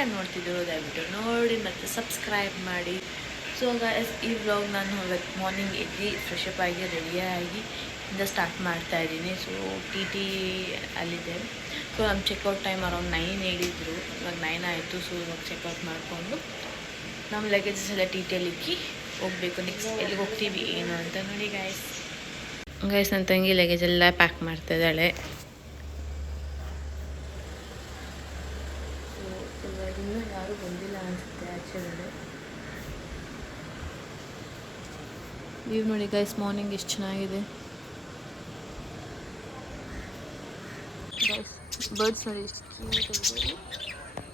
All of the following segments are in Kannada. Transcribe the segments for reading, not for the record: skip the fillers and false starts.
ಟೈಮ್ ನೋಡ್ತಿದ್ರು ದಯವಿಟ್ಟು ನೋಡಿ ಮತ್ತು ಸಬ್ಸ್ಕ್ರೈಬ್ ಮಾಡಿ. ಸೊ ಗೈಸ್, ಈ ವ್ಲಾಗ್ ನಾನು ಇವತ್ತು ಮಾರ್ನಿಂಗ್ ಎದ್ದು ಫ್ರೆಶ್ ಅಪ್ ಆಗಿ ರೆಡಿಯಾಗಿ ಇಂದ ಸ್ಟಾರ್ಟ್ ಮಾಡ್ತಾ ಇದ್ದೀನಿ. ಸೊ ಟಿ ಅಲ್ಲಿದೆ. ಸೊ ನಮ್ಮ ಚೆಕ್ಔಟ್ ಟೈಮ್ ಅರೌಂಡ್ 9 ಹೇಳಿದ್ರು, ಇವಾಗ 9 ಆಯಿತು. ಸೊ ಇವಾಗ ಚೆಕ್ಔಟ್ ಮಾಡಿಕೊಂಡು ನಮ್ಮ ಲಗೇಜಸ್ ಎಲ್ಲ ಟಿಯಲ್ಲಿ ಇಕ್ಕಿ ಹೋಗಬೇಕು. ನೆಕ್ಸ್ಟ್ ಎಲ್ಲಿಗೆ ಹೋಗ್ತೀವಿ ಏನು ಅಂತ ನೋಡಿ ಗೈಸ್. ನನ್ನ ತಂಗಿ ಲಗೇಜ್ ಎಲ್ಲ ಪ್ಯಾಕ್ ಮಾಡ್ತಾ ಇದ್ದಾಳೆ. ಸೊ ಇವಾಗ ಇನ್ನೂ ಯಾರೂ ಬಂದಿಲ್ಲ ಅನಿಸುತ್ತೆ ಆ್ಯಕ್ಚುಲಿ. ವ್ಯೂ ನೋಡಿ ಗೈಸ್, ಮಾರ್ನಿಂಗ್ ಎಷ್ಟು ಚೆನ್ನಾಗಿದೆ ಗೈಸ್. ಬರ್ಡ್ಸ್ ನೋಡಿ ಎಷ್ಟು ಕ್ಯೂಟಾಗಿದೆ.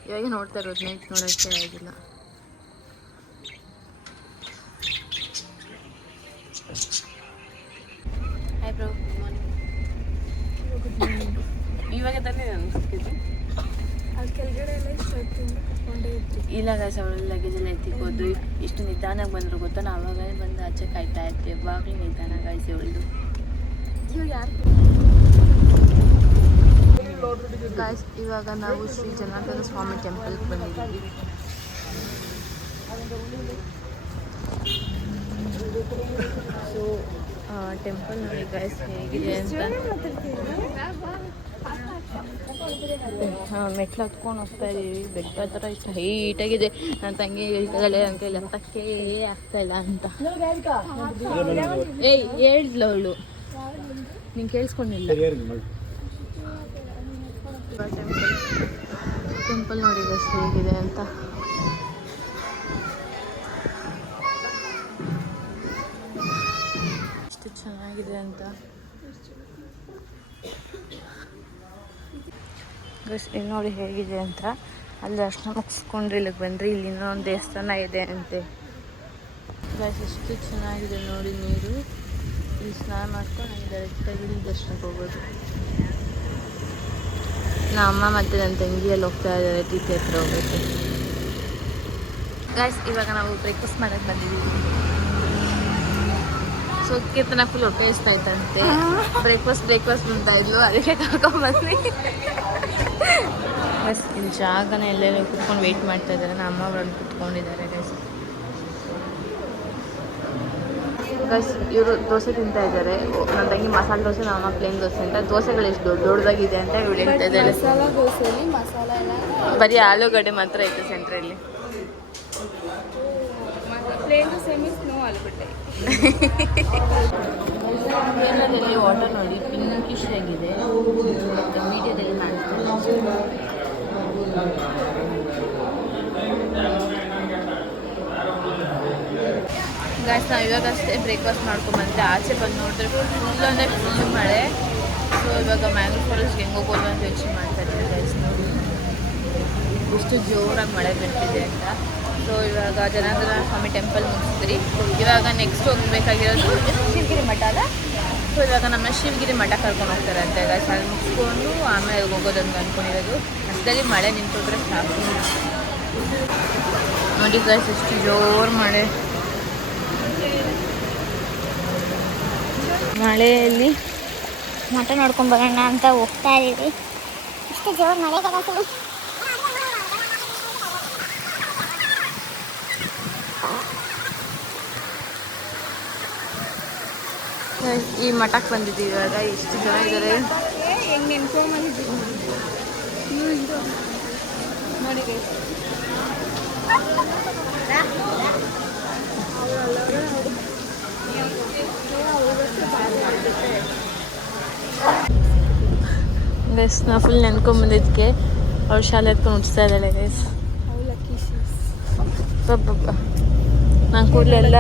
ಇವಾಗ ನೋಡ್ತಾ ಇರೋದು, ನೈಟ್ ನೋಡೋಕ್ಕೆ ಆಗಿಲ್ಲ. Hi bro, good morning. ಇವಾಗ ತಾನೇ ನಾನು ಸಿಕ್ಕಿದ್ದು. ಅಲ್ಲಿ ಕೆಳಗಡೆ ಎಲ್ಲ ಇಷ್ಟೊತ್ತಿಂದ ಕರ್ಕೊಂಡೇ ಇತ್ತು. ಇಲ್ಲ ಗೈಸ್, ಅವಳ ಲಗೇಜ್ ಎಲ್ಲ ಎತ್ತಿಕೋದು ಇಷ್ಟು ನಿಧಾನಾಗಿ ಬಂದರು ಗೊತ್ತಾ. ನಾವಾಗಲೇ ಬಂದು ಆಚೆ ಕಾಯ್ತಾ ಇರ್ತೀವಿ. ಯಾವಾಗಲೂ ನಿಧಾನ ಗೈಸ್ ಇವಳು. ಇವಾಗ ಯಾರು ಗೈಸ್, ಇವಾಗ ನಾವು ಶ್ರೀ ಜನಾರ್ದನ ಸ್ವಾಮಿ ಟೆಂಪಲ್ಗೆ ಬಂದಿದ್ದೀವಿ. ಸೊ ಟೆಂಪಲ್ ನೋಡಿ ಗೈಸ್ ಹೇಗಿದೆ ಅಂತ. ಮೆಟ್ಲು ಹತ್ಕೊಂಡು ಹೋಗ್ತಾ ಇದ್ದೀವಿ. ಬೆಟ್ಟ ಥರ ಇಷ್ಟ ಹೈಟಾಗಿದೆ. ನನ್ನ ತಂಗಿ ಹೇಳ್ತಾಳೆ ನನ್ನ ಕೈಲಿ ಹತ್ತಕ್ಕೆ ಆಗ್ತಾ ಇಲ್ಲ ಅಂತ. ಹೇಳಿದ್ಲ ಅವಳು, ನೀನು ಕೇಳಿಸ್ಕೊಂಡಿಲ್ಲ. ಟೆಂಪಲ್ ನೋಡಿ ಗೈಸ್ ಹೇಗಿದೆ ಅಂತ. ಎಷ್ಟು ಚೆನ್ನಾಗಿದೆ ಅಂತ ಗೈಸ್. ಇಲ್ಲಿ ನೋಡಿ ಹೇಗಿದೆ ಅಂತ. ಅಲ್ಲಿ ದರ್ಶನ ಮುಗಿಸ್ಕೊಂಡ್ರೆ ಇಲ್ಲಿಗೆ ಬಂದರೆ ಇಲ್ಲಿ ಇನ್ನೊಂದು ದೇವಸ್ಥಾನ ಇದೆ ಅಂತೆ ಗೈಸ್. ಎಷ್ಟು ಚೆನ್ನಾಗಿದೆ ನೋಡಿ ನೀರು. ಇಲ್ಲಿ ಸ್ನಾನ ಮಾಡ್ಕೊಂಡು ನಂಗೆ ಡೈರೆಕ್ಟಾಗಿ ಇಲ್ಲಿ ದರ್ಶನಕ್ಕೆ ಹೋಗೋದು. ನಮ್ಮ ಅಮ್ಮ ಮತ್ತು ನನ್ನ ತಂಗಿಯಲ್ಲಿ ಹೋಗ್ತಾ ಇದ್ದಾರೆ ಟಿ ಹತ್ರ ಹೋಗೋಕ್ಕೆ. ಗೈಸ್, ಇವಾಗ ನಾವು ಬ್ರೇಕ್ಫಾಸ್ಟ್ ಮಾಡೋಕ್ಕೆ ಬಂದಿದ್ದೀವಿ. ಸೊ ಕೀರ್ತನ ಫುಲ್ ಹೊಟ್ಟೆ ಇಷ್ಟ ಆಯ್ತಂತೆ. ಬ್ರೇಕ್ಫಾಸ್ಟ್ ಅಂತ ಇದ್ಲು, ಅದಕ್ಕೆ ಕರ್ಕೊಂಡ್ಬಂದ್ವಿ. ಬಸ್ ಇಲ್ಲಿ ಜಾಗನ ಎಲ್ಲೆಲ್ಲ ಕುತ್ಕೊಂಡು ವೆಯ್ಟ್ ಮಾಡ್ತಾ ಇದ್ದಾರೆ. ನಮ್ಮ ಅಮ್ಮ ಬಂದು ಕುತ್ಕೊಂಡಿದ್ದಾರೆ ಗೈಸ್. ಇವರು ದೋಸೆ ತಿಂತಾ ಇದ್ದಾರೆ. ನನ್ನ ತಂಗಿ ಮಸಾಲೆ ದೋಸೆ, ನಮ್ಮ ಪ್ಲೇನ್ ದೋಸೆ ಅಂತ. ದೋಸೆಗಳು ಎಷ್ಟು ದೊಡ್ಡದಾಗಿದೆ ಅಂತ ಇವಳು ಹೇಳ್ತಾ ಇದ್ದಾರೆ. ಮಸಾಲ ದೋಸೆಯಲ್ಲಿ ಮಸಾಲ ಎಲ್ಲ ಬರೀ ಆಲೂಗಡ್ಡೆ ಮಾತ್ರ ಐತೆ ಸೆಂಟ್ರಲ್ಲಿ. ಪ್ಲೇನ್ ದೋಸೆ ಮೀನ್ಸ್ ನೋ ಆಲೂಗಡ್ಡೆ. ಕೇರಳದಲ್ಲಿ ವಾಟರ್ ನೋಡಿ ಪಿಂಕಿಶ್ ಆಗಿದೆ. ಮೀಡಿಯಾದಲ್ಲಿ ಕಾಣಿಸ್ತಾರೆ. ಗಾಯ್ಸ್, ನಾವು ಇವಾಗಷ್ಟೇ ಬ್ರೇಕ್ಫಾಸ್ಟ್ ಮಾಡ್ಕೊಂಡ್ಬಂದರೆ ಆಚೆ ಬಂದು ನೋಡಿದ್ರೆ ಫುಲ್ ಅಂದರೆ ಫುಲ್ ಮಳೆ. ಸೊ ಇವಾಗ ಮ್ಯಾಂಗ್ಳೂರ್ ಫಾರೆಸ್ಟ್ಗೆ ಹೆಂಗೆ ಹೋಗೋದು ಅಂತ ಯೋಚನೆ ಮಾಡ್ತಾ ಇದ್ದೀವಿ ಗೈಸ್. ನೋಡಿ ಎಷ್ಟು ಜೋರಾಗಿ ಮಳೆ ಬರ್ತಿದೆ ಅಂತ. ಸೊ ಇವಾಗ ಜನಾರ್ದನ ಸ್ವಾಮಿ ಟೆಂಪಲ್ ಮುಗಿಸಿದ್ರಿ. ಇವಾಗ ನೆಕ್ಸ್ಟ್ ಹೋಗಬೇಕಾಗಿರೋದು ಶಿವಗಿರಿ ಮಠ ಅಲ್ಲ. ಸೊ ಇವಾಗ ನಮ್ಮ ಶಿವಗಿರಿ ಮಠ ಕರ್ಕೊಂಡು ಹೋಗ್ತಾರೆ ಅಂತ ಗೈಸ್. ಅಲ್ಲಿ ಮುಗಿಸ್ಕೊಂಡು ಆಮೇಲೆ ಹೋಗೋದು ಅಂತ ಅಂದ್ಕೊಂಡಿರೋದು. ಅಷ್ಟರಲ್ಲಿ ಮಳೆ ನಿಂತೋದ್ರೆ ಸಾಕು. ನೋಡಿ ಗೈಸ್, ಎಷ್ಟು ಜೋರು ಮಳೆಯಲ್ಲಿ ಮಠ ನೋಡ್ಕೊಂಡು ಬರೋಣ ಅಂತ ಹೋಗ್ತಾ ಇದ್ದೀವಿ. ಇಷ್ಟು ಜೋರು ಮಳೆ ಕಡೆ. ಈ ಮಠಕ್ಕೆ ಬಂದಿದ್ದೀವಿ. ಇವಾಗ ಎಷ್ಟು ಜನ ಇದ್ದಾರೆ ಹೆಂಗೆ ನೆನ್ಕೊಂಬಂದಿದ್ದೀವಿ ನೋಡಿ ಗೈಸ್. ಗೈಸ್, ನಾ ಫುಲ್ ನೆನ್ಕೊಂಬಂದಿದ್ದಕ್ಕೆ ಅವ್ರು ಶಾಲೆ ಎತ್ಕೊಂಡು ಉಡ್ಸ್ತಾ ಇದ್ದಾಳೆ ಗೈಸ್. ನಾನು ಕೂದಲೆಲ್ಲ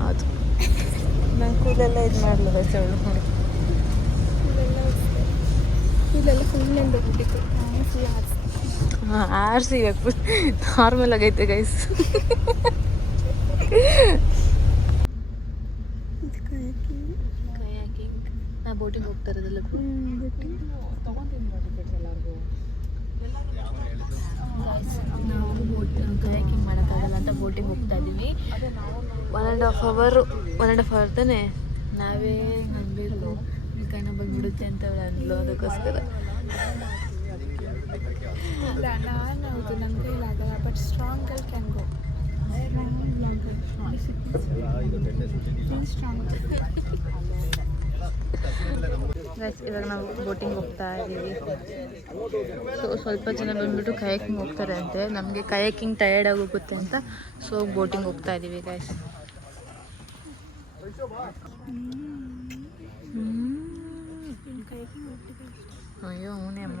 ಹೌದು, ನನ್ನ ಕೂದಲೆಲ್ಲ ಇದು ಮಾಡಲು ಗೈಸ್ ಅವಳು ನೋಡಿ. ಇಲ್ಲೆಲ್ಲ ಫುಲ್ ನೆಂದೋಗ್ಬಿಟ್ಟಿತ್ತು. ಹಾಂ, ಆರಿಸಿ ಇವಾಗ ನಾರ್ಮಲ್ ಆಗೈತೆ ಗೈಸ್. ನಾ ಬೋಟಿಂಗ್ ಹೋಗ್ತಾ ಇರೋದಲ್ಲ. ನಾವು ಕಯಾಕಿಂಗ್ ಮಾಡೋಕ್ಕಾಗಲ್ಲ ಅಂತ ಬೋಟಿಂಗ್ ಹೋಗ್ತಾ ಇದ್ದೀವಿ. 1.5 ಅವರ್ ತಾನೆ. ನಾವೇ ಅನ್ಬೇಕು ಕಣ್ಣ ಬಂದ್ಬಿಡುತ್ತೆ ಅಂತ ಅವಳು ಅಂದ್ಲು. ಅದಕ್ಕೋಸ್ಕರ ಇಲ್ಲ, ನಾನು ಹೌದು, ನನಗೂ but strong girl can go. Guys ಇವಾಗ ನಾವು ಬೋಟಿಂಗ್ ಹೋಗ್ತಾ ಇದ್ದೀವಿ. ಸೊ ಸ್ವಲ್ಪ ಜನ ಬಂದ್ಬಿಟ್ಟು ಕಯಾಕಿಂಗ್ ಹೋಗ್ತಾರೆ ಅಂತೆ. ನಮಗೆ ಕಯಾಕಿಂಗ್ ಟಯರ್ಡ್ ಆಗೋಗುತ್ತೆ ಅಂತ ಸೊ ಬೋಟಿಂಗ್ ಹೋಗ್ತಾ ಇದ್ದೀವಿ ಗೈಸ್. ಅಯ್ಯೋ ಅವನೇ ಅಮ್ಮ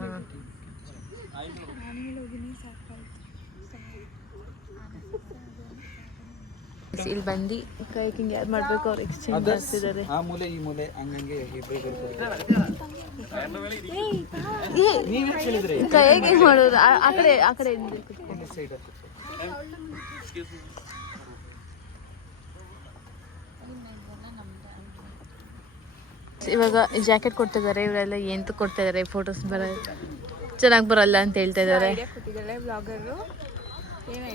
ಇಲ್ಲಿ ಬಂದು ಕಯಾಕಿಂಗ್ ಯಾರು ಮಾಡಬೇಕು ಅವ್ರು ಎಕ್ಸ್ಚೇಂಜ್ ಮಾಡ್ತಿದ್ದಾರೆ. ಆ ಮೂಲೆ ಈ ಮೂಲೆ ಹಂಗಂಗೆ ಕಯಾಕಿಂಗ್ ಮಾಡೋದು ಆ ಕಡೆ ಇವಾಗ ಜಾಕೆಟ್ ಕೊಡ್ತಿದ್ದಾರೆ. ಇವರೆಲ್ಲ ಎಂತ ಕೊಡ್ತಾ ಇದಾರೆ, ಫೋಟೋಸ್ ಚೆನ್ನಾಗಿ ಬರಲ್ಲ ಅಂತ ಹೇಳ್ತಾ ಇದ್ದಾರೆ. ಬ್ಲಾಗರು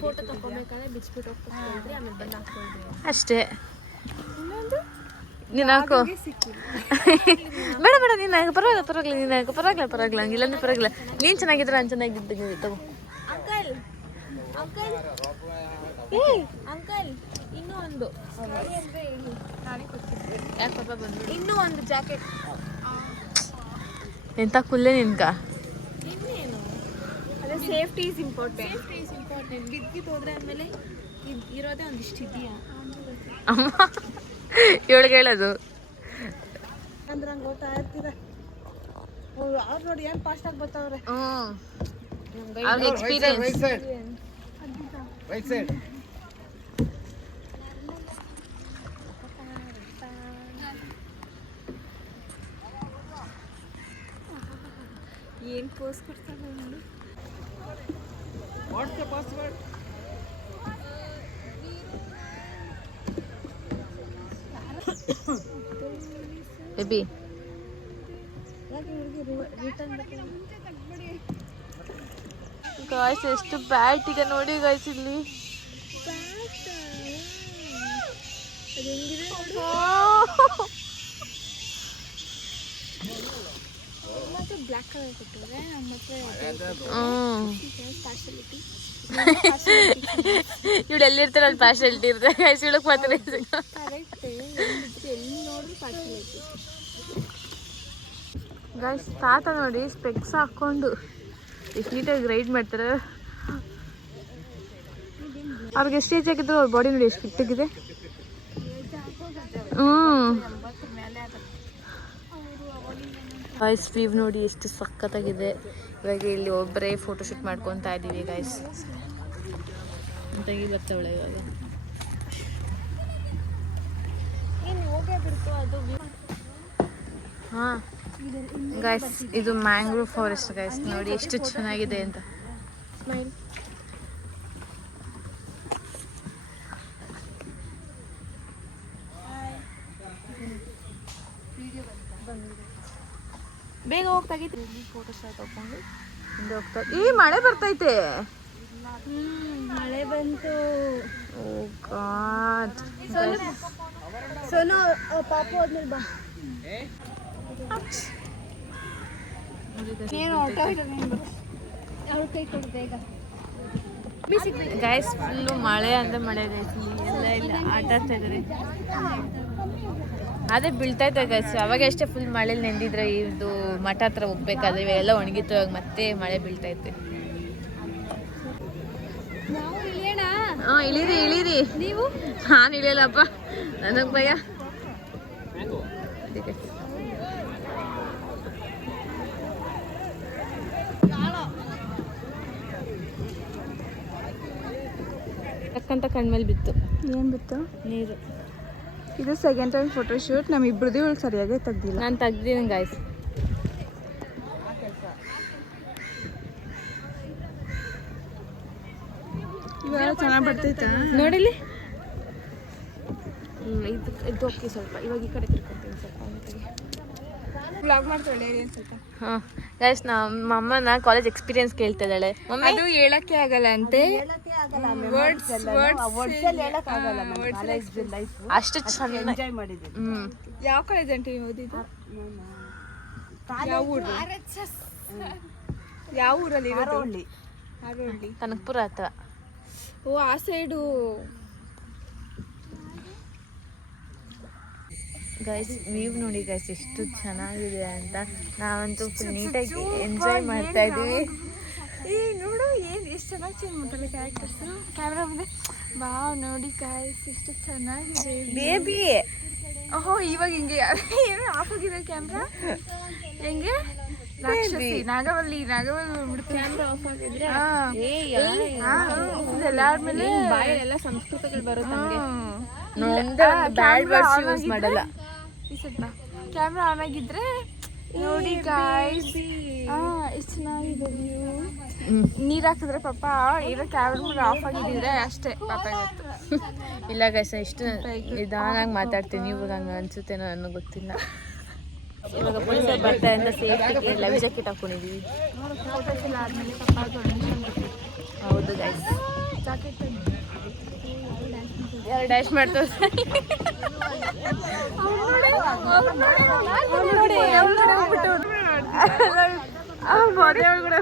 ಫೋಟೋ ತಗೋಬೇಕಾದ್ರೆ ಬಿಚ್ಬಿಟ್ಟು ಹೋಗ್ತಾ ಆಮೇಲೆ ಬಂದು ಹಾಕ್ಕೊಳ್ರಿ ಅಷ್ಟೇ. ನೀನು ಹಾಕೋ ಬೇಡ ಬೇಡ, ನೀನು ಹಾಕೋ ಪರವಾಗಿಲ್ಲ ನೀನು ಹಾಕೋ ಪರವಾಗಿಲ್ಲ ಹಂಗಿಲ್ಲಂದ್ರೆ ಪರವಾಗಿಲ್ಲ. ನೀನು ಚೆನ್ನಾಗಿದ್ರೆ ನಾನು ಚೆನ್ನಾಗಿದ್ದ ತಗೋ. ಅಂಕಲ್ ಅಂಕಲ್ ಅಂಕಲ್ ಇನ್ನೂ ಒಂದು ನಾಳೆ ಕೊಡ್ತೀನಿ. ಯಾಕೆ ಪಾಪ ಬಂದ್ಬಿಡು. ಇನ್ನೂ ಒಂದು ಜಾಕೆಟ್. ಎಂತ ಕುಲ್ಲೆ ನಿನ್ಕ. ಇನ್ನೇನು ಅದೇ ಸೇಫ್ಟಿ ಈಸ್ ಇಂಪಾರ್ಟೆಂಟ್. ಬಿದ್ದಿದ್ದು ಹೋದ್ರೆ ಆಮೇಲೆ ಇರೋದೇ ಒಂದಿಷ್ಟು ಇದೆಯಾ ಅಮ್ಮ ಇವಳಿಗೆ ಹೇಳೋದು ಅಂದ್ರೆ ಹಂಗೆ ಹೋಗ್ತಾ ಇರ್ತೀರ. ಅವ್ರು ನೋಡಿ ಏನು ಫಾಸ್ಟಾಗಿ ಬರ್ತಾವ್ರೆ. ಅವ್ರಿಗೆ ಎಕ್ಸ್ಪೀರಿಯನ್ಸ್. ರೈಟ್ ಸೈಡ್ ಏನು ಪೋಸ್ ಕೊಡ್ತಾರೆ ನೋಡಿ. What's the password? Baby guys ಎಷ್ಟು ಬ್ಯಾಟ್ ಈಗ ನೋಡಿ ಗಾಯ್ಸ್ ಇಲ್ಲಿ. ಮತ್ತೆ ಬ್ಲ್ಯಾಕ್ ಕಲರ್ ಕೊಟ್ಟಿದ್ರೆ ನಮ್ಮ ಇವಳು ಎಲ್ಲಿರ್ತಾರೆ ಅಲ್ಲಿ ಪಾರ್ಶಾಲಿಟಿ ಇರ್ತದೆ ಗಾಯ್ಸ್. ಇವಳಕ್ಕೆ ಮಾತ್ರ ಕರೆಕ್ಟ್ ಎಲ್ಲಿ ನೋಡ್ರಿ ಪಾರ್ಶಾಲಿಟಿ. ಗಾಯ್ಸ್ ತಾತ ನೋಡಿ ಸ್ಪೆಕ್ಸ್ ಹಾಕ್ಕೊಂಡು ಎಷ್ಟು ನೀಟಾಗಿ ರೈಡ್ ಮಾಡ್ತಾರೆ. ಅವ್ರಿಗೆ ಎಷ್ಟು ಏಜ್ ಆಗಿದ್ರು ಅವ್ರ ಬಾಡಿ ನೋಡಿ ಎಷ್ಟು ಫಿಟ್ಟಾಗಿದೆ. ಗಾಯ್ಸ್ ವ್ಯೂ ನೋಡಿ ಎಷ್ಟು ಸಖತ್ತಾಗಿದೆ. ಇವಾಗ ಇಲ್ಲಿ ಒಬ್ಬರೇ ಫೋಟೋಶೂಟ್ ಮಾಡ್ಕೊತಾ ಇದ್ದೀವಿ ಗಾಯ್ಸ್. ತೆಗಿ ಬರ್ತಾವಳೆ ಇವಾಗ. ಹಾಂ ಗಾಯ್ಸ್ ಇದು ಮ್ಯಾಂಗ್ರೋವ್ ಫಾರೆಸ್ಟ್ ಗಾಯ್ಸ್. ನೋಡಿ ಎಷ್ಟು ಚೆನ್ನಾಗಿದೆ ಅಂತ. ಸ್ಮೈಲ್. ಬೇಗ ಹೋಗ್ತಾಗಿತ್ತು. ಫೋಟೋ ಶಾಟ್ ತಗೊಂಡು ಹಿಂದೆ ಹೋಗ್ತಾ. ಈ ಮಳೆ ಬರ್ತೈತೆ. ಮಳೆ ಬಂತು. ಓ ಗಾಡ್. ಸೋನು ಪಾಪು ಹೋದ್ಮೇಲೆ ಬಾ. ಏನು ಆಟೋ ಅವ್ರ ಕೈ ಕೊಡು ಬೇಗ. ಗೈಸ್ ಫುಲ್ಲು ಮಳೆ ಅಂದರೆ ಮಳೆ ಗೈಸ್. ಎಲ್ಲ ಇಲ್ಲ ಆಟ ಆಡ್ತಾ ಇದ್ದಾರೆ. ಅದೇ ಬೀಳ್ತೈತೆ ಗೈಸ್. ಅವಾಗ ಅಷ್ಟೇ ಫುಲ್ ಮಳೇಲಿ ನೆಂದಿದ್ರೆ ಇದು ಮಠ ಹತ್ರ ಹೋಗ್ಬೇಕಾದ್ರೆ ಇವೆಲ್ಲ ಒಣಗಿತ್ತು. ಇವಾಗ ಮತ್ತೆ ಮಳೆ ಬೀಳ್ತೈತೆ. ನಾವು ಇಳಿಯೋಣ. ಹಾಂ ಇಳೀರಿ. ನೀವು? ನಾನು ಇಳಿಯಲ್ಲಪ್ಪ, ನನಗೆ ಭಯ. ಟಕ್ಕಂತ ಕಣ್ಮೇಲೆ ಬಿತ್ತು. ಏನು ಬಿತ್ತು? ನೀರು. ಇದು ಸೆಕೆಂಡ್ ಟೈಮ್ ಫೋಟೋಶೂಟ್. ನಮ್ಮಿಬ್ರದ್ದು ಇವಳು ಸರಿಯಾಗಿ ತೆಗ್ದಿಲ್ಲ. ನಾನು ತೆಗ್ದಿದ್ದೀನಿ ಗಾಯ್ಸ್. ಇವಾಗ ಚೆನ್ನಾಗಿ ಬರ್ತೈತಾ ನೋಡಿಲಿ. ಇದು ಓಕೆ ಸ್ವಲ್ಪ. ಇವಾಗ ಈ ಕಡೆ ತಿರ್ಕೊತೀನಿ ಸ್ವಲ್ಪ. ವ್ಲಾಗ್ ಮಾಡ್ತಾಳೆ ಸ್ವಲ್ಪ. ಹಾಂ ಗೈಸ್ ನಮ್ಮ ಅಮ್ಮನ ಕಾಲೇಜ್ ಎಕ್ಸ್ಪೀರಿಯನ್ಸ್ ಕೇಳ್ತಾ ಇದ್ದಾಳೆ. ಮಮ್ಮಿ ಅದು ಹೇಳಕ್ಕೆ ಆಗಲ್ಲ ಅಂತೆ. ಅಷ್ಟು ಚೆನ್ನಾಗಿ ಯಾವ ಕಾಲೇಜ್ ಅಂತ ಓದಿದ್ದು? ಯಾವ ಊರು? ಯಾವ ಊರಲ್ಲಿ ಇರೋದು? ಕನಕಪುರ ಹತ್ರ. ಓ ಆ ಸೈಡು. ಗೈಸ್ ವ್ಯೂ ನೋಡಿ ಗೈಸ್ ಎಷ್ಟು ಚೆನ್ನಾಗಿದೆ ಅಂತ. ನಾವಂತೂ ಫುಲ್ ನೀಟಾಗಿ ಎಂಜಾಯ್ ಮಾಡ್ತಾ ಇದೀವಿ. ಏ ನೋಡು ಏನು ಎಷ್ಟು ಚೆನ್ನಾಗಿ ಚೇಂಜ್ ಮಾಡ್ತಾರೆ ಕ್ಯಾರೆಕ್ಟರ್ಸು. ಕ್ಯಾಮ್ರಾ ಮುಂದೆ ವಾವ್ ನೋಡಿ ಗೈಸ್ ಎಷ್ಟು ಚೆನ್ನಾಗಿದೆ ಬೇಬಿ. ಓಹೋ ಇವಾಗ ಹಿಂಗೆ ಏನು ಆಫ್ ಆಗಿದೆ ಕ್ಯಾಮ್ರಾ. ಹೆಂಗೆ ರಾಕ್ಷಸಿ ನಾಗವಲ್ಲಿ ಕ್ಯಾಮ್ರಾ ಆಫ್ ಆಗಿದ್ರೆ ಎಲ್ಲಾರ ಮೇಲೆ ಬಾಯಲ್ಲೆಲ್ಲ ಸಂಸ್ಕೃತಗಳು ಬರುತ್ತೆ. ಬ್ಯಾಡ್ ವರ್ಡ್ಸ್ ಯೂಸ್ ಮಾಡಲ್ಲ. ಈ ಸ್ವಲ್ಪ ಕ್ಯಾಮ್ರಾ ಆನ್ ಆಗಿದ್ರೆ ನೋಡಿ ಗಾಯ್ಸ್ ಎಷ್ಟು ಚೆನ್ನಾಗಿದೆ ವ್ಯೂ. ನೀರು ಹಾಕಿದ್ರೆ ಪಾಪ ಇರೋ ಕ್ಯಾಮ್ರಾ ಆಫ್ ಆಗಿದ್ರೆ ಅಷ್ಟೇ ಪಾಪ ಇವತ್ತು. ಇಲ್ಲ ಗೈಸ್ ಇಷ್ಟು ನಿಧಾನಾಗಿ ಮಾತಾಡ್ತೀನಿ, ನೀವು ನಂಗೆ ಅನ್ಸುತ್ತೇನೋ ನನಗೆ ಗೊತ್ತಿಲ್ಲ. ಇವಾಗ ಪೊಲೀಸರು ಬರ್ತಾರೆ ಅಂತ ಸೇಫ್ಟಿಗೆ ಲೈವ್ ಜಾಕೆಟ್ ಹಾಕೊಂಡಿದ್ದೀವಿ. ಫೋಟೋಸ್ ಎಲ್ಲ ಆದಮೇಲೆ ಪಾಪ ಹೌದು ಗೈಸ್, ಜಾಕೆಟ್ ಯಾರು ಡ್ಯಾಶ್ ಮಾಡ್ತಾರೆ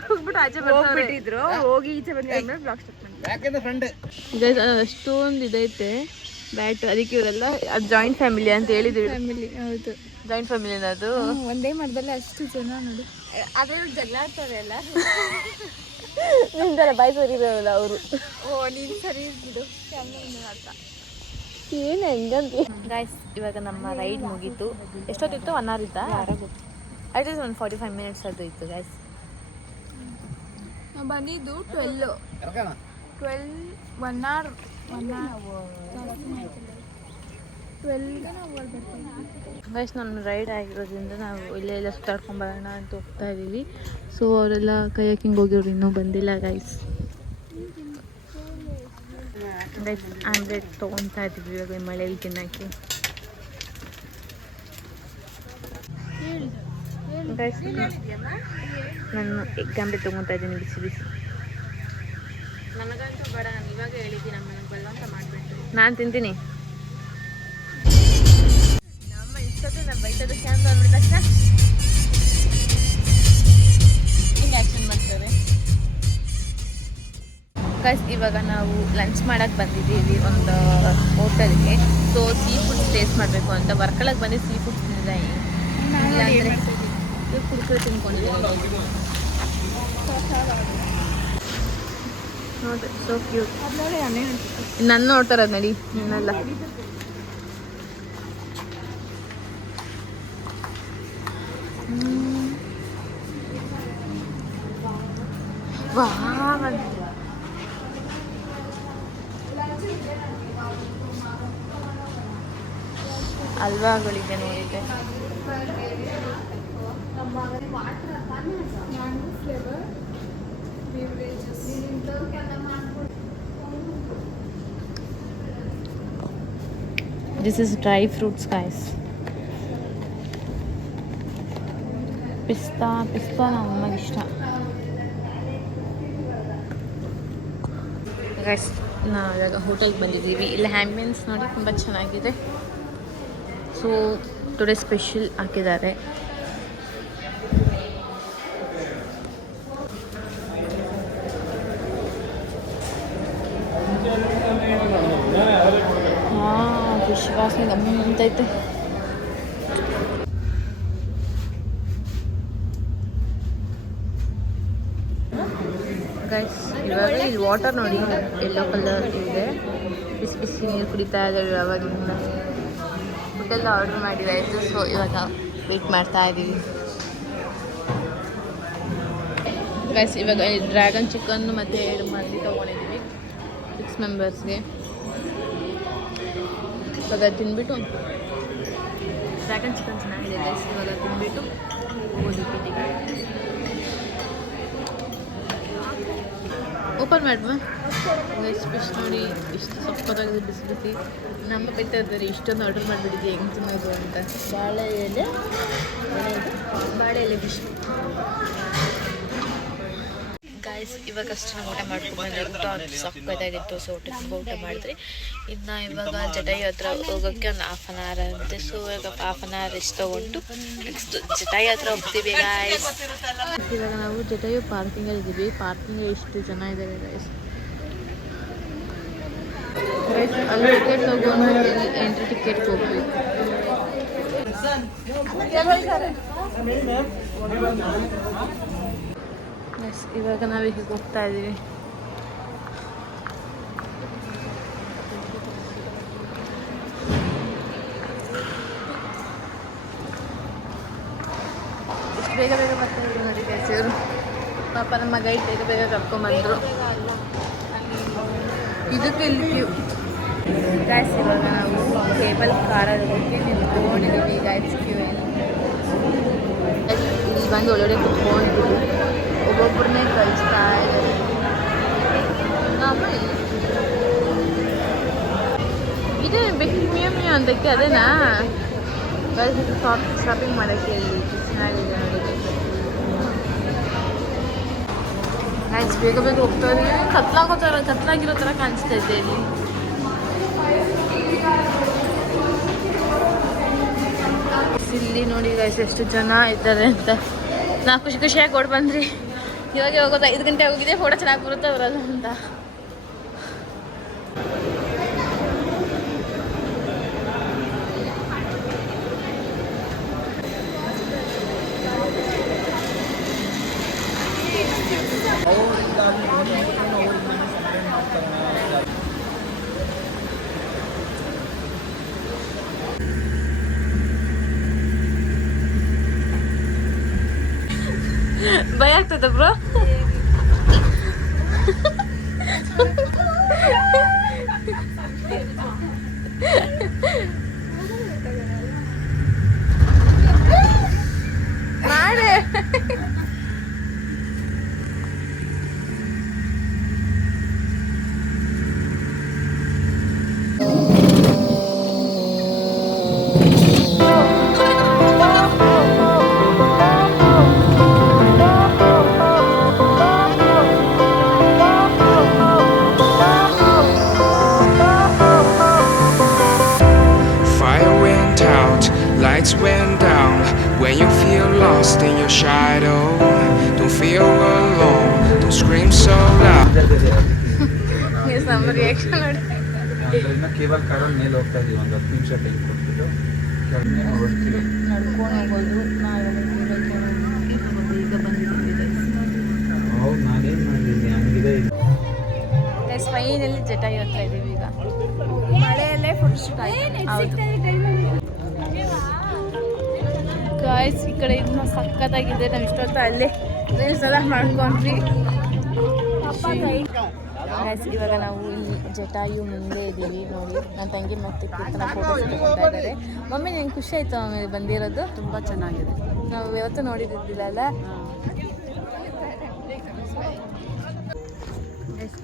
ಹೋಗ್ಬಿಟ್ಟು ಆಚೆ ಬರ್ಬಿಟ್ಟಿದ್ರು. ಹೋಗಿ ಈಚೆ ಬಂದು ಬ್ಲಾಗ್ ಸ್ಟಾರ್ಟ್ ಮಾಡಿ ಗೈಸ್ ಅಷ್ಟೊಂದು ಇದೈತೆ ಬ್ಯಾಟ್. ಅದಕ್ಕೆ ಇವರೆಲ್ಲ ಅದು ಜಾಯಿಂಟ್ ಫ್ಯಾಮಿಲಿ ಅಂತ ಹೇಳಿದ್ವಿ. ಫ್ಯಾಮಿಲಿ ಹೌದು, ಜಾಯಿಂಟ್ ಫ್ಯಾಮಿಲಿನ ಅದು. ಒಂದೇ ಮರದಲ್ಲಿ ಅಷ್ಟು ಜನ ನೋಡಿ. ಆದ್ರೆ ಇವ್ರು ಜಗಳ ಆಡ್ತಾರೆ ಎಲ್ಲ. ನಿಂದಲ್ಲ ಬಾಯ್ ಸರಿರಲ್ಲ ಅವರು. ಓ ನೀನು ಸರಿ ಬಿಡು ಅಂತ ಏನು ಹೆಂಗಂತ. ಗೈಸ್ ಇವಾಗ ನಮ್ಮ ರೈಡ್ ಮುಗೀತು. ಎಷ್ಟೊತ್ತಿತ್ತು? 1 hour ಇತ್ತಾ? ಅಟ್ಲೀಸ್ಟ್ ಒಂದು 45 minutes ಅದು ಇತ್ತು ಗೈಸ್. ನಾವು ಬಂದಿದ್ದು 12 1 hour 12 ಗೈಸ್ ನಮ್ಮ ರೈಡ್ ಆಗಿರೋದ್ರಿಂದ ನಾವು ಇಲ್ಲೇ ಎಲ್ಲ ಸುತ್ತಾಡ್ಕೊಂಬರೋಣ ಅಂತ ಹೋಗ್ತಾ ಇದ್ದೀವಿ. ಸೊ ಅವರೆಲ್ಲ ಕಯಾಕಿಂಗ್ ಹೋಗಿರೋರು ಇನ್ನೂ ಬಂದಿಲ್ಲ ಗೈಸ್. ಗೈಸ್ ಆಮ್ಲೆಟ್ ತೊಗೊತಾ ಇದ್ದೀವಿ ಇವಾಗ ಮಳೆಯಲ್ಲಿ ತಿನ್ನೋಕ್ಕೆ. ಗೈಸ್ ನಾನು ಎಗ್ ಆಮ್ಲೆಟ್ ತೊಗೊತಾ ಇದ್ದೀನಿ ಬಿಸಿ ಬಿಸಿ. ನನಗಂತೂ ಬೇಡ, ನಾನು ಇವಾಗ ಹೇಳಿದ್ದೀನಿ ನನಗೆ ಬಲವಂತ ಮಾಡಬೇಡಿ. ನಾನು ತಿಂತೀನಿ. ನಮ್ಮ ಇಷ್ಟೊತ್ತು ನಾನು ಬೈತದ ಕ್ಯಾಮ್ರಾ ಅಂದ್ಬಿಟ್ಟ ತಕ್ಷಣ ಹಿಂಗೆ ಆ್ಯಕ್ಷನ್ ಮಾಡ್ತಾರೆ. ಗೈಸ್ ಇವಾಗ ನಾವು ಲಂಚ್ ಮಾಡೋಕ್ಕೆ ಬಂದಿದ್ದೀವಿ ಒಂದು ಹೋಟೆಲ್ಗೆ. ಸೊ ಸೀ ಫುಡ್ಸ್ ಟೇಸ್ಟ್ ಮಾಡಬೇಕು ಅಂತ ವರ್ಕಳಕ್ಕೆ ಬಂದು ಸೀ ಫುಡ್ಸ್ ತಿಂದಿಲ್ಲ. ಇಲ್ಲಾಂದರೆ ಕುರ್ಕುರೆ ತಿನ್ಕೊಂಡಿದ್ದೀನಿ ನೋಡಿ. So cute. ನನ್ನ ನೋಡ್ತಾರೆ ಅದು ನಡಿ ಇನ್ನೆಲ್ಲ. ವಾವ್ ಹಲ್ವಾಗಳಿದೆ ನೋಡಿದ್ದೆ. This is dry fruits guys. ಪಿಸ್ತಾ ನಮಗೆ ಇಷ್ಟ ಗೈಸ್. ನಾವು ಇವಾಗ ಹೋಟೆಲ್ಗೆ ಬಂದಿದ್ದೀವಿ. ಇಲ್ಲಿ ಆ್ಯಂಬಿಯನ್ಸ್ ನೋಡಿ ತುಂಬ ಚೆನ್ನಾಗಿದೆ. ಸೊ ಟುಡೇ ಸ್ಪೆಷಲ್ ಹಾಕಿದ್ದಾರೆ. ಫಿಶ್ ವಾಸನೆ ಗಮ್ಮಂತೈತೆ. ಗೈಸ್ ಇವಾಗ ಇಲ್ಲಿ ವಾಟರ್ ನೋಡಿ ಯೆಲ್ಲೋ ಕಲರ್ ಇದೆ. ಬಿಸಿ ಬಿಸಿ ನೀರು ಕುಡಿತಾ ಇದ್ದಾರೆ ಅವಾಗಿಂದ. ಫುಡ್ಡೆಲ್ಲ ಆರ್ಡ್ರ್ ಮಾಡಿದಾಯಿತು. ಸೊ ಇವಾಗ ವೆಯ್ಟ್ ಮಾಡ್ತಾ ಇದ್ದೀವಿ ಗೈಸ್. ಇವಾಗ ಡ್ರ್ಯಾಗನ್ ಚಿಕನ್ನು ಮತ್ತು 2 ಮಂದಿ ತೊಗೊಂಡಿದ್ದೀವಿ 6 ಮೆಂಬರ್ಸ್ಗೆ. ಇವಾಗ ತಿಂದ್ಬಿಟ್ಟು ಡ್ರ್ಯಾಗನ್ ಚಿಕನ್ ಚೆನ್ನಾಗಿದೆ ಗೈಸ್. ಇವಾಗ ತಿಂದ್ಬಿಟ್ಟು ಓದಿಬಿಟ್ಟಿಗೆ ಓಪನ್ ಮಾಡುವ ಗೈಸ್. ಫಿಶ್ ನೋಡಿ ಇಷ್ಟು ಸಪ್ಪತ್ತಾಗಿದೆ ಬಿಸಿ ಬಿಸಿ. ನಮ್ಮ ಬೈತಾ ಇದ್ದಾರೆ ಇಷ್ಟೊಂದು ಆರ್ಡರ್ ಮಾಡಿಬಿಟ್ಟಿದ್ದೆ ಹೆಂಗೆ ತಿನ್ನೋದು ಅಂತ. ಬಾಳೆ ಎಲೆ ಫಿಶ್ ಗೈಸ್. ಇವಾಗಷ್ಟು ನಾವು ಊಟ ಮಾಡ್ಕೊಂಡ್ಬಂದ್ರೆ ಊಟ ಸಕ್ಕತ್ತಾಗಿತ್ತು. ಸೊ ಊಟ ಮಾಡಿದ್ರಿ. ಇನ್ನು ಇವಾಗ ಜಟಾಯು ಹತ್ರ ಹೋಗೋಕ್ಕೆ ಒಂದು 1/2 hour ಅಂತೆ. ಸೊ ಇವಾಗ 1/2 hour ರೆಸ್ಟ್ ತೊಗೊಂಡು ನೆಕ್ಸ್ಟ್ ಜಟಾಯು ಹತ್ರ ಹೋಗ್ತೀವಿ ಗೈಸ್. ಇವಾಗ ನಾವು ಜಟಾಯು ಪಾರ್ಕಿಂಗಲ್ಲಿ ಇದ್ದೀವಿ. ಪಾರ್ಕಿಂಗ್ ಎಷ್ಟು ಜನ ಇದ್ದಾರೆ ಗೈಸ್. ಟಿಕೆಟ್ ತಗೊಂಡು ಎಂಟ್ರಿ ಟಿಕೆಟ್ ಹೋಗ್ಬೇಕು. ಎಸ್, ಇವಾಗ ನಾವು ಈಗ ಹೋಗ್ತಾ ಇದ್ದೀವಿ. ಇಷ್ಟು ಬೇಗ ಬೇಗ ಬರ್ತಾರೆ ನೋಡಿ ಗೈಸ್ ಇವರು. ಪಾಪ ನಮ್ಮ ಗೈಡ್ ಬೇಗ ಬೇಗ ಕರ್ಕೊಂಬಂದರು. ಇದಕ್ಕೆ ಇಲ್ಲಿ ಕ್ಯೂ ಗೈಸ್. ಇವಾಗ ನಾವು ಕೇಬಲ್ ಕಾರಲ್ಲಿ ನಿಂತ್ಕೊಂಡಿದ್ದೀವಿ ಗೈಸ್ ಕ್ಯೂಯಲ್ಲಿ. ಇಲ್ಲಿ ಬಂದು ಒಳಗಡೆ ಕುತ್ಕೊಂಡು ಒಬ್ಬೊಬ್ಬರನ್ನೇ ಕಳಿಸ್ತಾ ಇದ್ದಾರೆ. ಇದು ಮಿಯೋ ಮಿಯೋ ಅಂತಕ್ಕೆ ಅದೇನಾ ಶಾಪಿಂಗ್ ಮಾಡೋಕ್ಕೆ ಇಲ್ಲಿ ಚೆನ್ನಾಗಿದೆ ನೋಡಿ. ಗೈಸ್ ಬೇಗ ಬೇಗ ಹೋಗ್ತಾ ಇದ್ದೀವಿ. ಕತ್ಲಾಗಿರೋ ಥರ ಕಾಣಿಸ್ತಾ ಇದೆ ಇಲ್ಲಿ. ಇಲ್ಲಿ ನೋಡಿ ಗೈಸ್ ಎಷ್ಟು ಜನ ಇದ್ದಾರೆ ಅಂತ. ನಾವು ಖುಷಿಯಾಗಿ ಓಡ್ ಬಂದ್ರಿ. ಇವಾಗ ಹೋಗೋದು 5 ಗಂಟೆ ಹೋಗಿದೆ. ಫೋಟೋ ಚೆನ್ನಾಗಿ ಬರುತ್ತೆ ಬರೋದು ಅಂತ. ಭಯ ಆಗ್ತದ ಬ್ರೋ? ಮಾಡೆ Lights went down when you feel lost in your shadow. Don't feel alone, don't scream so loud. ನಮ್ಮ ರಿಯಾಕ್ಷನ್ ನೋಡಿ. ಕೇಬಲ್ ಕಾರಲ್ಲಿ ಮೇಲೆ ಹೋಗ್ತಾ ಇದೀವಿ. ಒಂದು 10 ನಿಮಿಷ ಟೈಮ್ ಕೊಟ್ಬಿಟ್ಟು ಹೊರಡ್ತೀವಿ. ನಡ್ಕೊಂಡು ಹೋಗೋದು. ಈಗ ಬಂದಿದ್ದೀವಿ. ಹೌದು, ನಾನೇನು ಮಾಡಿದ್ದೀನಿ ಹಂಗಿದೆ. ಫೈನಲ್ಲಿ ಜಟಾಯು ಹತ್ರ ಇದ್ದೀವಿ ಈಗ. ಮಳೆಯಲ್ಲೇ ಫುಲ್ ಸ್ಟಾರ್ಟ್. ಹೌದು ಗಾಯ್ಸ್, ಈ ಕಡೆ ಇನ್ನೂ ಸಖತ್ತಾಗಿದೆ. ನಾವು ಇಷ್ಟೊತ್ತು ಅಲ್ಲೇ ರೀಲ್ಸ್ ಎಲ್ಲ ಮಾಡ್ಕೊಂಡ್ವಿ ಗಾಯ್ಸ್. ಇವಾಗ ನಾವು ಈ ಜಟಾಯು ಮುಂದೆ ಇದ್ದೀವಿ ನೋಡಿ. ನನ್ನ ತಂಗಿ ಮತ್ತೆ ಕೀರ್ತನ ಫೋಟೋಸ್ ತಗೊಳ್ತಾ ಇದ್ದಾರೆ. ಮಮ್ಮಿ ನಿಂಗೆ ಖುಷಿ ಆಯಿತು ಮಮ್ಮಿ ಬಂದಿರೋದು? ತುಂಬ ಚೆನ್ನಾಗಿದೆ. ನಾವು ಯಾವತ್ತೂ ನೋಡಿದ್ದಿಲ್ಲಲ್ಲ.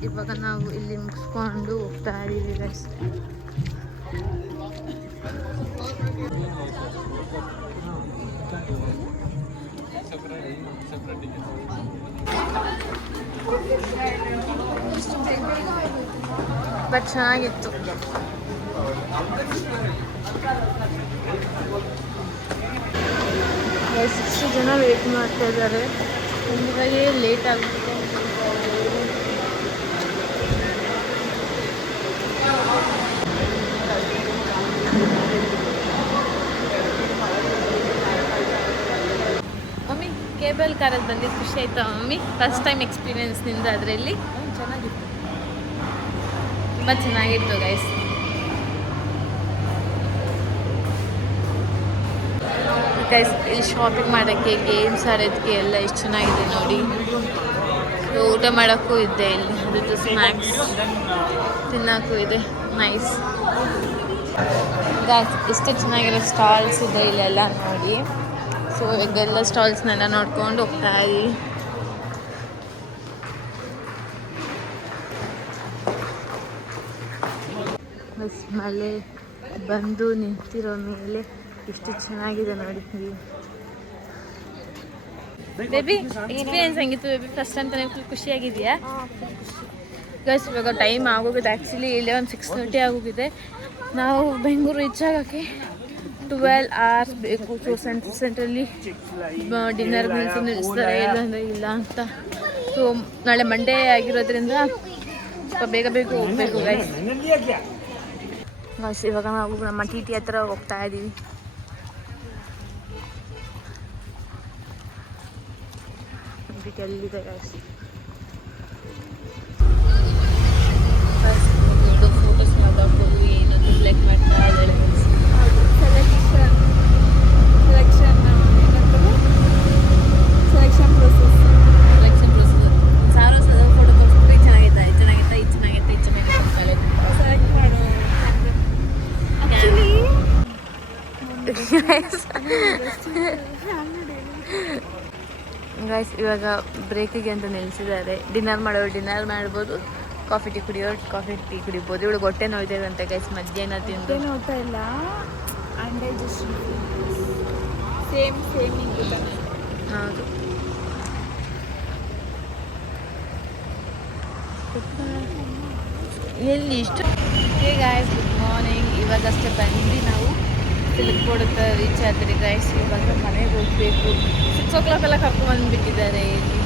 ಇವಾಗ ನಾವು ಇಲ್ಲಿ ಮುಗಿಸ್ಕೊಂಡು ಹೋಗ್ತಾ ಇದ್ದೀವಿ ಗೈಸ್. ಬಟ್ ಚೆನ್ನಾಗಿತ್ತು. ಎಷ್ಟು ಜನ ವೇಟ್ ಮಾಡ್ತಾ ಇದ್ದಾರೆ. ಇವಾಗೇ ಲೇಟ್ ಆಗುತ್ತೆ. ಮಮ್ಮಿ ಕೇಬಲ್ ಕಾರಲ್ಲಿ ಬಂದಿದ್ದು ಖುಷಿ ಆಯ್ತಾ ಮಮ್ಮಿ? ಫಸ್ಟ್ ಟೈಮ್ ಎಕ್ಸ್ಪೀರಿಯನ್ಸ್ ನಿಂದ ಅದರಲ್ಲಿ? ಚೆನ್ನಾಗಿತ್ತು, ತುಂಬ ಚೆನ್ನಾಗಿತ್ತು ಗೈಸ್. ಗೈಸ್ ಇಲ್ಲಿ ಶಾಪಿಂಗ್ ಮಾಡೋಕ್ಕೆ, ಗೇಮ್ಸ್ ಆಡೋದಕ್ಕೆ ಎಲ್ಲ ಎಷ್ಟು ಚೆನ್ನಾಗಿದೆ ನೋಡಿ. ಊಟ ಮಾಡೋಕ್ಕೂ ಇದೆ ಇಲ್ಲಿ. ಅದ್ರದ್ದು ಸ್ನ್ಯಾಕ್ಸ್ ತಿನ್ನೋಕ್ಕೂ ಇದೆ. Nice guys. ಇಷ್ಟು ಚೆನ್ನಾಗಿರೋ ಸ್ಟಾಲ್ಸ್ ಇದೆ ಇಲ್ಲೆಲ್ಲ ನೋಡಿ. ಸೊ ಈಗೆಲ್ಲ ಸ್ಟಾಲ್ಸ್ನೆಲ್ಲ ನೋಡ್ಕೊಂಡು ಹೋಗ್ತಾ ಇದ್ದೀವಿ. ಬಸ್ ಮಳೆ ಬಂದು ನಿಂತಿರೋ ಮೇಲೆ ಎಷ್ಟು ಚೆನ್ನಾಗಿದೆ ನೋಡಿ. ಬೇಬಿ ಎಕ್ಸ್ಪೀರಿಯನ್ಸ್ ಹೆಂಗಿತ್ತು ಬೇಬಿ? ಫಸ್ಟ್ ಟೈಮ್ ತಾನೇ ಫುಲ್ ಖುಷಿಯಾಗಿದೆಯಾ? ಗೈಸ್ ಇವಾಗ ಟೈಮ್ ಆಗೋಗಿದೆ. ಆ್ಯಕ್ಚುಲಿ ಇಲ್ಲೇ ಒಂದು 6:30 ಆಗೋಗಿದೆ. ನಾವು ಬೆಂಗಳೂರು ರೀಚ್ ಆಗೋಕ್ಕೆ 12 hours ಬೇಕು. ಸೊ ಸೆಂಟ್ರಲ್ಲಿ ಡಿನ್ನರ್ ನಿಲ್ಲಿಸ್ತಾರೆ, ಇಲ್ಲಾಂದರೆ ಇಲ್ಲ ಅಂತ. ಸೊ ನಾಳೆ ಮಂಡೇ ಆಗಿರೋದ್ರಿಂದ ಸ್ವಲ್ಪ ಬೇಗ ಬೇಗ ಹೋಗಬೇಕು ಗೈಸ್. ಗೈಸ್ ಇವಾಗ ನಾವು ನಮ್ಮ ಟಿ ಟಿ ಹತ್ರ ಹೋಗ್ತಾ ಇದ್ದೀವಿ. ಟಿ ಟಿ ಅಲ್ಲಿದೆ ಗೈಸ್. ಫೋಟೋಸ್ ಹಾಕೋದು ಏನಾದರೂ ಸೆಲೆಕ್ಟ್ ಮಾಡ್ತಾ ಇದ್ದಾಳೆ. ಸೆಲೆಕ್ಷನ್ ಪ್ರೊಸೆಸ್ ಸಾವಿರ ಫೋಟೋ ತೋರಿಸ್ಬಿಟ್ಟು ಇದು ಚೆನ್ನಾಗೈತಾ ಇದು ಚೆನ್ನಾಗೈತಾ ಇದು ಚೆನ್ನಾಗೈತಾ ಇದು ಚೆನ್ನಾಗೈತಾ ಸೆಲೆಕ್ಟ್ ಮಾಡು. ಗೈಸ್ ಇವಾಗ ಬ್ರೇಕಿಗೆ ಅಂತ ನಿಲ್ಲಿಸಿದ್ದಾರೆ. ಡಿನ್ನರ್ ಮಾಡ್ಬೋದು, ಕಾಫಿ ಟೀ ಕುಡಿಬೋದು. ಇವಳು ಹೊಟ್ಟೆ ನೋಯ್ತಿದಂತೆ ಗೈಸ್ ಮಧ್ಯಾಹ್ನ ತಿಂದು. ನೋಡ್ತಾ ಇಲ್ಲ ಅನ್ಡೈಜೆಷನ್ ಸೇಮ್ ಹೌದು. ಎಲ್ಲಿ ಇಷ್ಟು ಹೇ ಗಾಯ್ಸ್ ಗುಡ್ ಮಾರ್ನಿಂಗ್. ಇವಾಗಷ್ಟೇ ಬಂದು ನಾವು ತಿಳ್ಕೊಡುತ್ತ ರೀಚ್ ಆದ್ರಿ ಗೈಸ್. ಇವಾಗ ಮನೆಗೆ ಹೋಗಬೇಕು. 6 o'clock ಎಲ್ಲ ಕರ್ಕೊಂಡ್ಬಂದುಬಿಟ್ಟಿದ್ದಾರೆ ಇಲ್ಲಿ.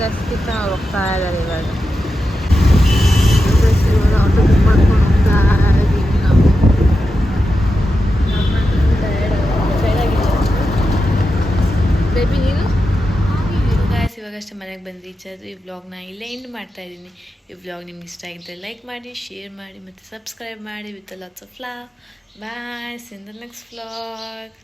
ಗಸ್ಕಿತ್ತ ಹೋಗ್ತಾ ಇದ್ದಾರೆ ಇವಾಗ. ಆಟೋ ಬುಕ್ ಮಾಡ್ಕೊಂಡು ಹೋಗ್ತಾ ಇದ್ದೀವಿ ನಾವು. ಬೇಬಿ ನೀನು ಗಾಯ್ಸ್ ಇವಾಗಷ್ಟೇ ಮನೆಗೆ ಬಂದು ರೀಚ್ ಆದರೂ ಈ ವ್ಲಾಗ್ನ ಇಲ್ಲೇ ಎಂಡ್ ಮಾಡ್ತಾ ಇದ್ದೀನಿ. ಈ ವ್ಲಾಗ್ ನಿಮ್ಗೆ ಇಷ್ಟ ಆಗಿದ್ದರೆ ಲೈಕ್ ಮಾಡಿ, ಶೇರ್ ಮಾಡಿ ಮತ್ತು ಸಬ್ಸ್ಕ್ರೈಬ್ ಮಾಡಿ with lots of love. Bye, see in the next vlog.